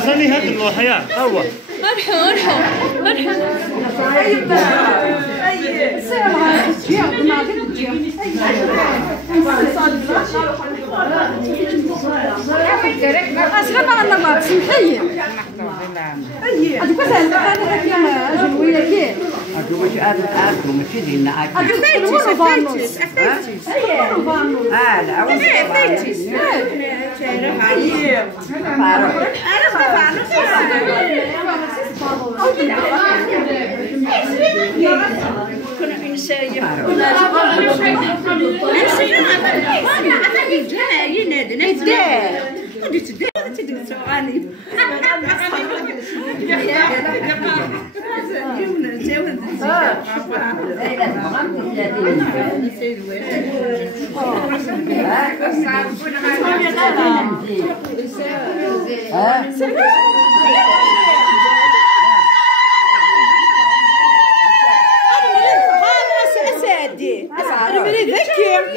خلي هذا الحياة هو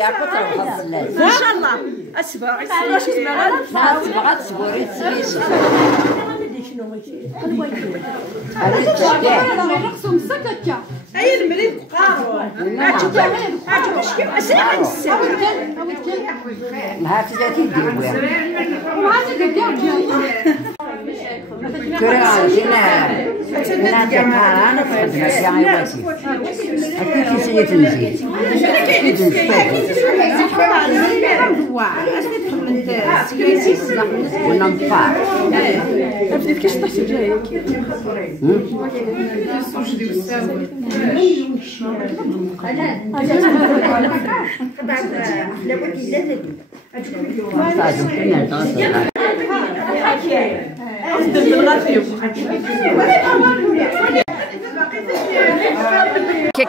ان شاء الله اسبوع تصبري اي المريض قارو أكيد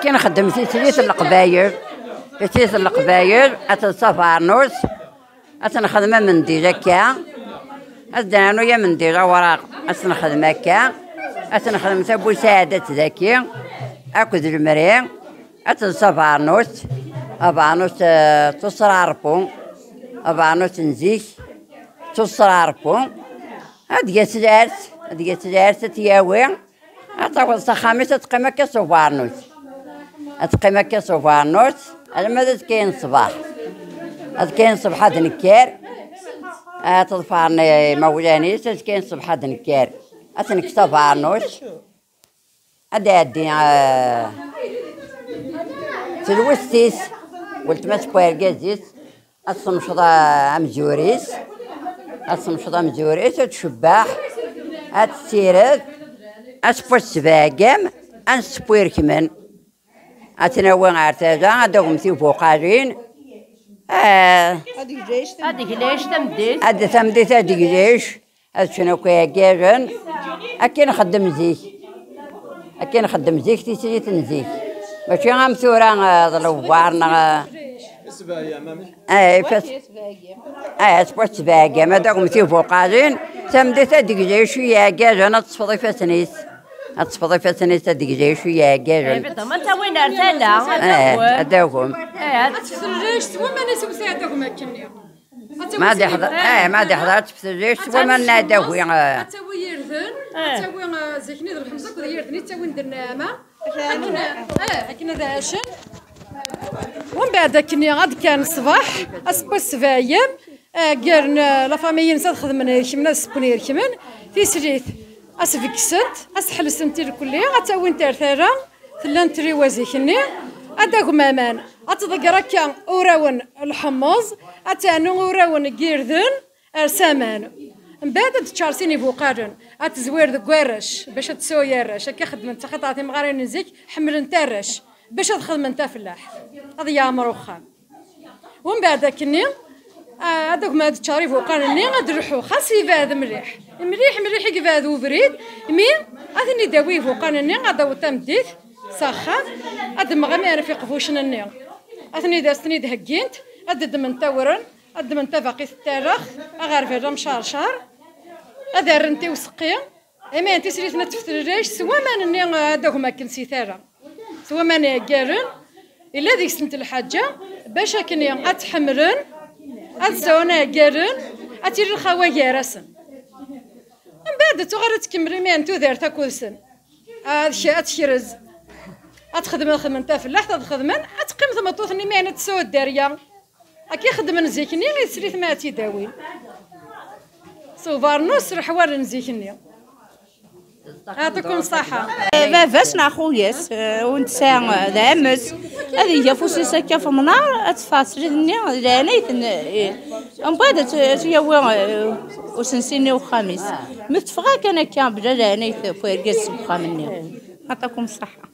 كي نخدم في سيريت القبايل أتصفانوس أتنخدم من ديجاكا أزدانو يا من ديجا وراق أتنخدم هكا أتنخدم تبو سعادة ذاكي أكد المريم أتصفانوس أبانوس تصراربو أبانوس نزيك تصراربو هادي سجارت تياوي أتقول سخامسة تقيمك صفانوس أتقيمك صفانوس أنا ماذا كاين صباح كاين صباح هاد نكار تضفرني مولاني كاين صباح هاد نكار أتنك صفانوس أدي تلوستيس قلت ما سكوير جازيس أتصمشضا مزوريس وتشباح أتسيرد أسبوس سباقم أنسبوير كمان أتناوي عرتاجا أدوم في فوقارين هذيك ليش تمديت هذيك ليش شنو كيجيرن أكي نخدم زيك تيسيت نزيك ماشي غام ثورة ضلوارنا سبوس سباقم أدوم في فوقارين تمديت هذيك ليش يا جاجن تصفضي فاسنيس هذيك ليش يا جاجن ما انت وين ارسلها أدوهم تفسرجيش سوا ما نسوسي هذاكم هكني ما دي حضرت تفسرجيش سوا ما نادوي تسوي يرثن تسوي زكني ذا الخمسة كذا يرثني تسوي ندير ما هكنا ذا عشان ومن بعد كني غاد كان الصباح أسبوع السبايم قرن لا فامي نسات خدم يركمنا سبوني يركمن في سريت أسفكسنت أسحل سنتير كلية أتاوين ترثارا ثلان تري وزيكني أداكم مامان أتذكر كان أوراون الحمص أتانو أوراون جيرذن أرسامان من بعد تشارسيني فوقارن أتزوير ذكورش باش تسوي يرش هكا خدمة تخطاتي مغارين نزيك حمل نترش باش تخدم نتا فلاح هذا يامر وخام ومن بعد كني هذوك ما تشاري فوقارني غادي نروحو خاص يفاد مليح يفاد وبريد مين أثني داوي فوقارني غادا وتمديت ساخان هاد مغامر في قفوشنا النيل أثني داستني دهجينت أدد من تورن أدد من تفاقي التاريخ أغارف الرم شار هذا رنتي وسقي إما أنت سريتنا تفتريش سوا ما نني هذاك ما كنسي ثارا سوا ما نقارن إلا ذيك سنت الحاجة باش كني أتحمرن أتسونا قارن أتير الخوايا راسن من بعد تغرد كمري ما أنتو دار تاكلسن هذا أتشرز أتخدم نتا فلاح تخدمن أتقيم ثم توثني ما تسوى الدارية أكي خدمن زيكني غير سريت ما تيداوين سوفارنوس الحوار نزيكني يعطيكم الصحة باباس نا خوياس ونتسا دامس هذه هي فوسيسا كاف منار اتفاصلني لانيت من بعد تيوا وسنسيني وخميس متفقا كان كان بلا لانيت فويركس بخامني يعطيكم الصحة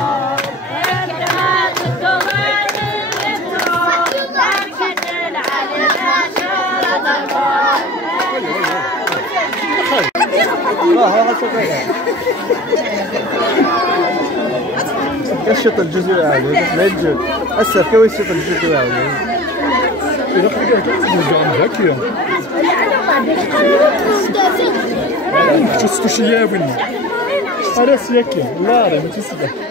Amor. كشط الجزء الأعلى لا يجوز السفكة ويشط الجزء الأعلى يروح يرجع ذكي شو شيء يبني هذا سياكي لا لا مش سياكي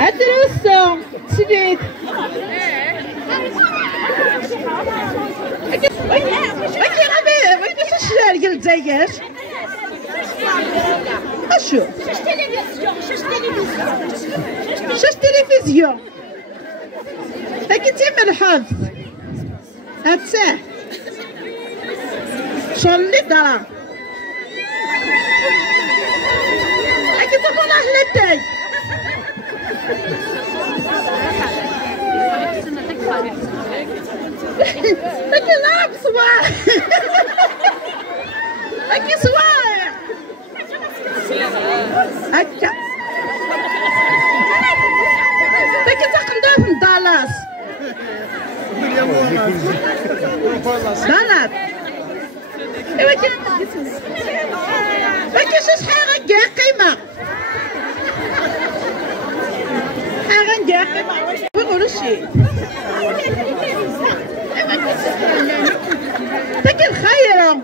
أدرسهم سجيت وين الشارع الجزائر أشو شاش تلفزيون هاكي تم الحظ هاتساه شلي دارا هاكي تقول أهلتي هاكي لعب صباح هاكي صباح هاكا هاكي تقندها في دالاس دالات ايوا كي هاكي شحال غنجا قيمة غنجا قيمة ويقولوا شي هاكي الخيرة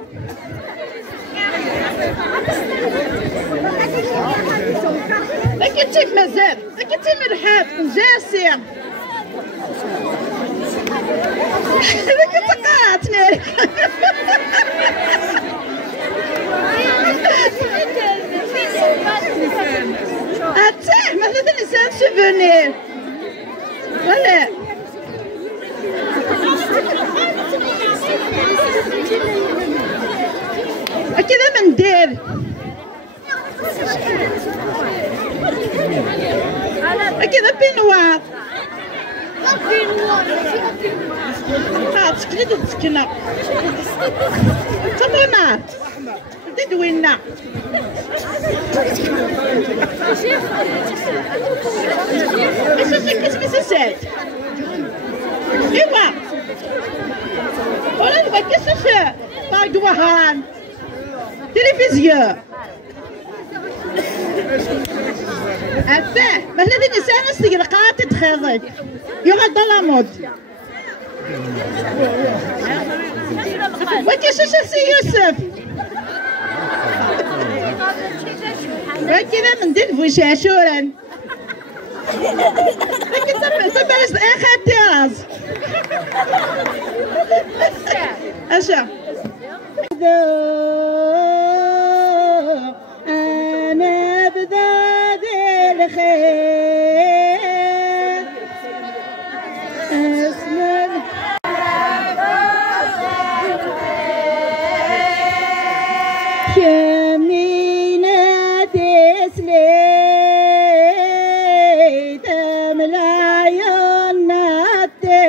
هاكي تيك مازال هاكي تي مرحات جاسية هاكي تقاعتني هاتاه مثلا الإنسان سوفونير ولا كذا مندير كذا بينوار تسكني تسكنا صبونات تدوينا مسسات ايوا ولا نبغى كيسش طاق وهان تلفزيون أفاه مثلا الإنسان استقلقات تتخرج يغض لامود وكيش سي يوسف وكذا من دين فوشاشورا لكن تبرز آخر تيراز أشا أنا بذات الخير أسمع شمينا تسلي تملا يناتي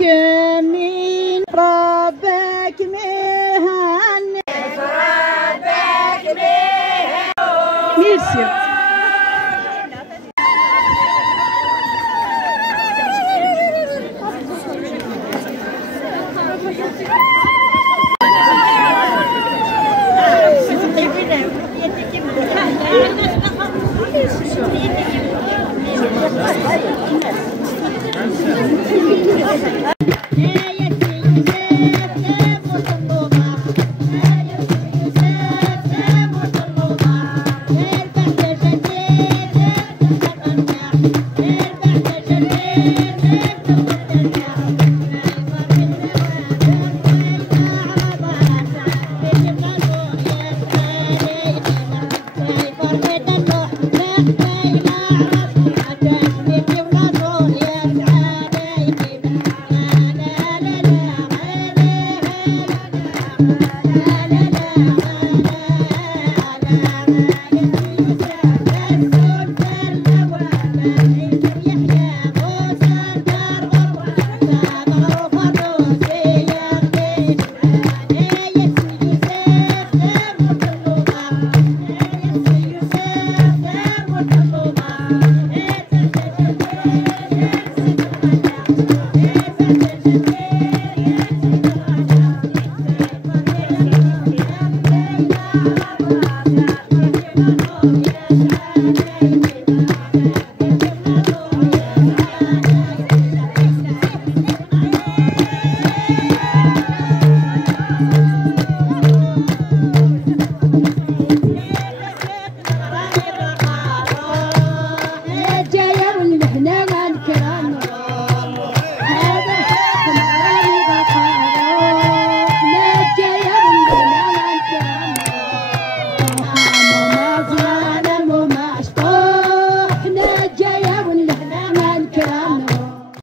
يمين ربك مهن ربك مهن ميرسي